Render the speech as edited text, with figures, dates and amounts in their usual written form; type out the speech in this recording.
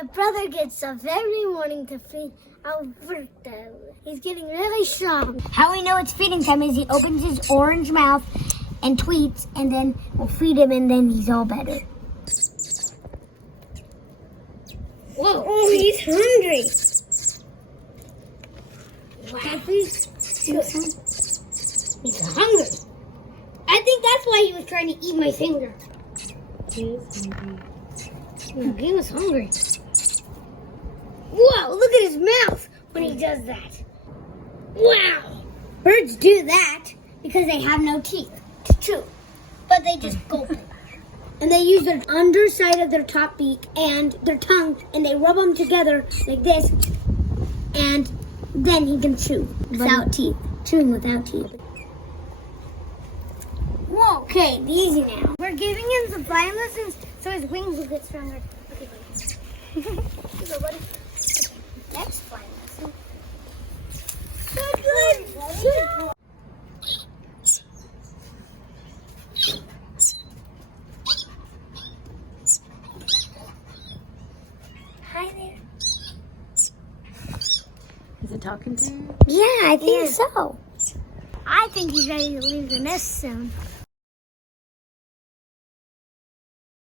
My brother gets up every morning to feed Albirdto. He's getting really strong. How we know it's feeding time is he opens his orange mouth and tweets, and then we'll feed him, and then he's all better. Whoa! Oh, he's hungry. Wow. He's hungry. I think that's why he was trying to eat my finger. He was hungry. Yeah, he was hungry. Whoa, look at his mouth when he does that. Wow. Birds do that because they have no teeth to chew, but they just gulp it. And they use their underside of their top beak and their tongue, and they rub them together like this, and then he can chew without teeth. Chewing without teeth. Whoa, okay, easy now. We're giving him some flying lessons so his wings will get stronger. Okay, buddy. Go, buddy. Next flying lesson. Good. Hi there. Is it talking to you? Yeah, I think so. I think he's ready to leave the nest soon.